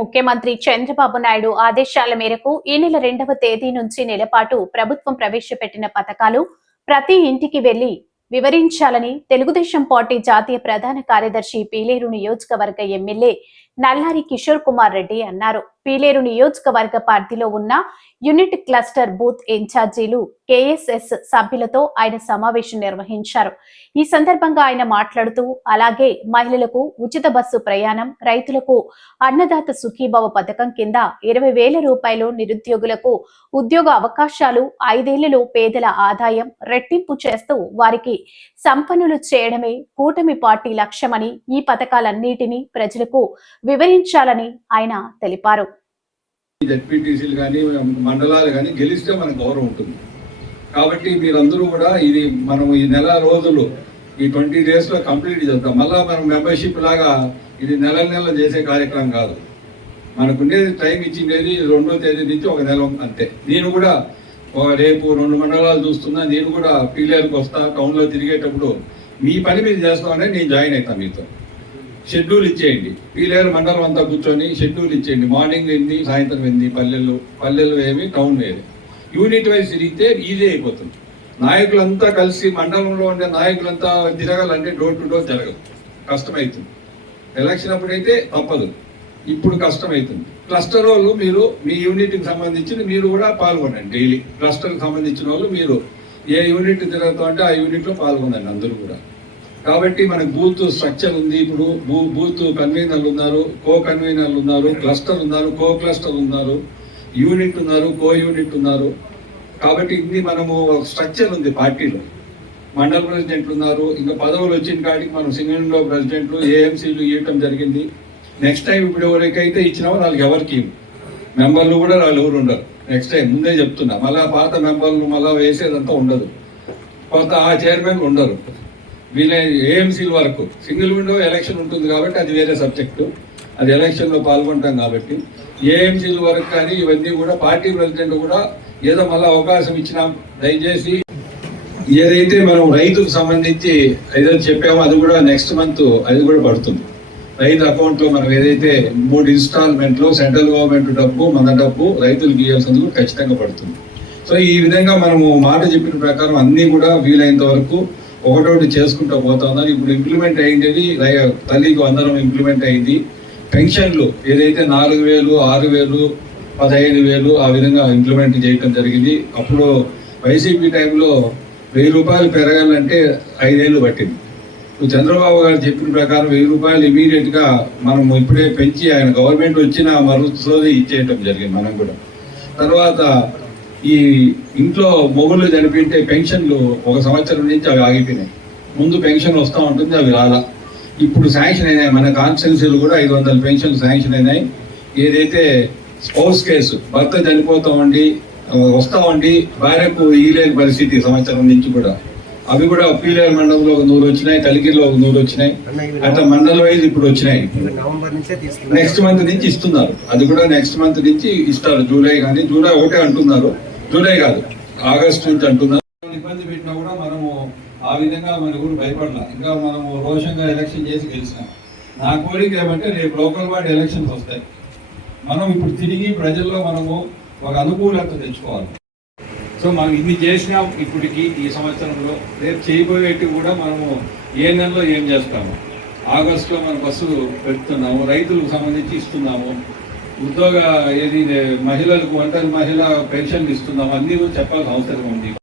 ముఖ్యమంత్రి చంద్రబాబు నాయుడు ఆదేశాల మేరకు ఈ నెల రెండవ తేదీ నుంచి నెలపాటు ప్రభుత్వం ప్రవేశపెట్టిన పథకాలు ప్రతి ఇంటికి వెళ్ళి వివరించాలని తెలుగుదేశం పార్టీ జాతీయ ప్రధాన కార్యదర్శి పీలేరు నియోజకవర్గ ఎమ్మెల్యే నల్లారి కిషోర్ కుమార్ రెడ్డి అన్నారు. పీలేరు నియోజకవర్గ పార్టీలో ఉన్న యూనిట్ క్లస్టర్ బూత్ ఇన్ఛార్జీలు కేఎస్ఎస్ సభ్యులతో ఆయన సమావేశం నిర్వహించారు. ఈ సందర్భంగా ఆయన మాట్లాడుతూ అలాగే మహిళలకు ఉచిత బస్సు ప్రయాణం రైతులకు అన్నదాత సుఖీభవ పథకం కింద ఇరవై వేల రూపాయలు నిరుద్యోగులకు ఉద్యోగ అవకాశాలు ఐదేళ్ళలో పేదల ఆదాయం రెట్టింపు చేస్తూ వారికి సంపన్నులు చేయడమే కూటమి పార్టీ లక్ష్యమని ఈ పథకాలన్నిటినీ ప్రజలకు వివరించాలని ఆయన తెలిపారు. జడ్పీటీసీలు కానీ మండలాలు కానీ గెలిస్తే మనకు గౌరవం ఉంటుంది. కాబట్టి మీరందరూ కూడా ఇది మనం ఈ నెల రోజులు ఈ ట్వంటీ డేస్లో కంప్లీట్ చేద్దాం. మళ్ళీ మనం మెంబర్షిప్ లాగా ఇది నెల నెల చేసే కార్యక్రమం కాదు. మనకుండేది టైం ఇచ్చిండేది రెండో తేదీ నుంచి ఒక నెల అంతే. నేను కూడా ఒక రేపు రెండు మండలాలు చూస్తున్నా నేను కూడా పీలేరుకు వస్తా టౌన్లో తిరిగేటప్పుడు మీ పని మీరు చేస్తామని నేను జాయిన్ అవుతాను మీతో. షెడ్యూల్ ఇచ్చేయండి. పీలేరు మండలం అంతా కూర్చొని షెడ్యూల్ ఇచ్చేయండి. మార్నింగ్ ఎన్ని సాయంత్రం ఎన్ని పల్లెలు పల్లెలు ఏమి టౌన్ వేరే యూనిట్ వైజ్ తిరిగితే ఈజీ అయిపోతుంది. నాయకులంతా కలిసి మండలంలో ఉండే నాయకులంతా తిరగాలంటే డోర్ టు డోర్ జరగదు. కష్టమవుతుంది ఎలక్షన్ అప్పుడైతే తప్పదు. ఇప్పుడు కష్టమవుతుంది క్లస్టర్ వాళ్ళు మీరు మీ యూనిట్కి సంబంధించి మీరు కూడా పాల్గొనండి డైలీ. క్లస్టర్కి సంబంధించిన వాళ్ళు మీరు ఏ యూనిట్ తిరగతా అంటే ఆ యూనిట్లో పాల్గొనండి అందరూ కూడా. కాబట్టి మనకు బూత్ స్ట్రక్చర్ ఉంది. ఇప్పుడు బూ బూత్ కన్వీనర్లు ఉన్నారు కో కన్వీనర్లు ఉన్నారు క్లస్టర్ ఉన్నారు కో క్లస్టర్ ఉన్నారు యూనిట్ ఉన్నారు కో యూనిట్ ఉన్నారు. కాబట్టి ఇది మనము స్ట్రక్చర్ ఉంది పార్టీలో. మండల ప్రెసిడెంట్లు ఉన్నారు. ఇంకా పదవులు వచ్చిన కాడికి మనం సింగిల్ ప్రెసిడెంట్లు ఏఎంసీలు ఇవ్వటం జరిగింది. నెక్స్ట్ టైం ఇప్పుడు ఎవరికైతే ఇచ్చినామో వాళ్ళకి ఎవరికి మెంబర్లు కూడా వాళ్ళు ఎవరు ఉండరు. నెక్స్ట్ టైం ముందే చెప్తున్నా. మళ్ళీ పాత మెంబర్లు మళ్ళీ వేసేదంతా ఉండదు. కొత్త ఆ చైర్మన్ ఉండరు. వీళ్ళ ఏఎంసీల వరకు. సింగిల్ విండో ఎలక్షన్ ఉంటుంది కాబట్టి అది వేరే సబ్జెక్టు అది ఎలక్షన్లో పాల్గొంటాం కాబట్టి ఏఎంసీల వరకు కానీ ఇవన్నీ కూడా పార్టీ ప్రెసిడెంట్ కూడా ఏదో మళ్ళీ అవకాశం ఇచ్చినాం దయచేసి ఏదైతే మనం రైతుకు సంబంధించి ఏదో చెప్పామో అది కూడా నెక్స్ట్ మంత్ అది కూడా పడుతుంది. రైతు అకౌంట్లో మనం ఏదైతే మూడు ఇన్స్టాల్మెంట్లో సెంట్రల్ గవర్నమెంట్ డబ్బు మన డబ్బు రైతులకు ఇవ్వాల్సినందుకు ఖచ్చితంగా పడుతుంది. సో ఈ విధంగా మనము మాట చెప్పిన ప్రకారం అన్నీ కూడా వీలైనంత వరకు ఒకటోటి చేసుకుంటూ పోతా ఉన్నారు. ఇప్పుడు ఇంప్లిమెంట్ అయ్యింది. తల్లికి వందనం ఇంప్లిమెంట్ అయింది పెన్షన్లు ఏదైతే నాలుగు వేలు ఆరు వేలు పదహైదు వేలు ఆ విధంగా ఇంప్లిమెంట్ చేయటం జరిగింది. అప్పుడు వైసీపీ టైంలో వెయ్యి రూపాయలు పెరగాలంటే ఐదేళ్ళు పట్టింది. ఇప్పుడు చంద్రబాబు గారు చెప్పిన ప్రకారం వెయ్యి రూపాయలు ఇమీడియట్గా మనం ఇప్పుడే పెంచి ఆయన గవర్నమెంట్ వచ్చిన మరుసోది ఇచ్చేయటం జరిగింది మనం కూడా. తర్వాత ఈ ఇంట్లో మొగుళ్ళు చనిపోయింటే పెన్షన్లు ఒక సంవత్సరం నుంచి అవి ఆగిపోయినాయి. ముందు పెన్షన్ వస్తూ ఉంటుంది అవి రాలా. ఇప్పుడు శాంక్షన్ అయినాయి. మన కాన్స్టిట్యున్సీలు కూడా ఐదు వందల పెన్షన్లు శాంక్షన్ అయినాయి. ఏదైతే స్పౌస్ కేసు భర్త చనిపోతామండి వస్తామండి భార్యకు ఈలేని పరిస్థితి సంవత్సరం నుంచి కూడా. అవి కూడా పీలేరు మండలంలో ఒక నూరు వచ్చినాయి కలిగిరిలో ఒక నూరు వచ్చినాయి. అట్లా మండల వైజ్ ఇప్పుడు వచ్చినాయి. నెక్స్ట్ మంత్ నుంచి ఇస్తున్నారు. అది కూడా నెక్స్ట్ మంత్ నుంచి ఇస్తారు. జూలై కానీ జూలై ఒకటే అంటున్నారు. జూలై కాదు ఆగస్ట్ నుంచి అంటున్నారు. ఇబ్బంది పెట్టినా కూడా మనము ఆ విధంగా మన కూడా భయపడలా. ఇంకా మనము రోషంగా ఎలక్షన్ చేసి గెలిచినాం. నా కోరిక ఏమంటే రేపు లోకల్ బాడీ ఎలక్షన్స్ వస్తాయి. మనం ఇప్పుడు తిరిగి ప్రజల్లో మనము ఒక అనుకూలత తెచ్చుకోవాలి. సో మనం ఇన్ని చేసినాం ఇప్పటికి ఈ సంవత్సరంలో. రేపు చేయబోయేటి కూడా మనము ఏ నెలలో ఏం చేస్తాము? ఆగస్టులో మనం బస్సు పెడుతున్నాము రైతులకు సంబంధించి ఇస్తున్నాము. ఉద్యోగ ఏది మహిళలకు ఒంటరి మహిళ పెన్షన్ ఇస్తున్నాం అన్నీ చెప్పాల్సిన అవసరం ఉంది.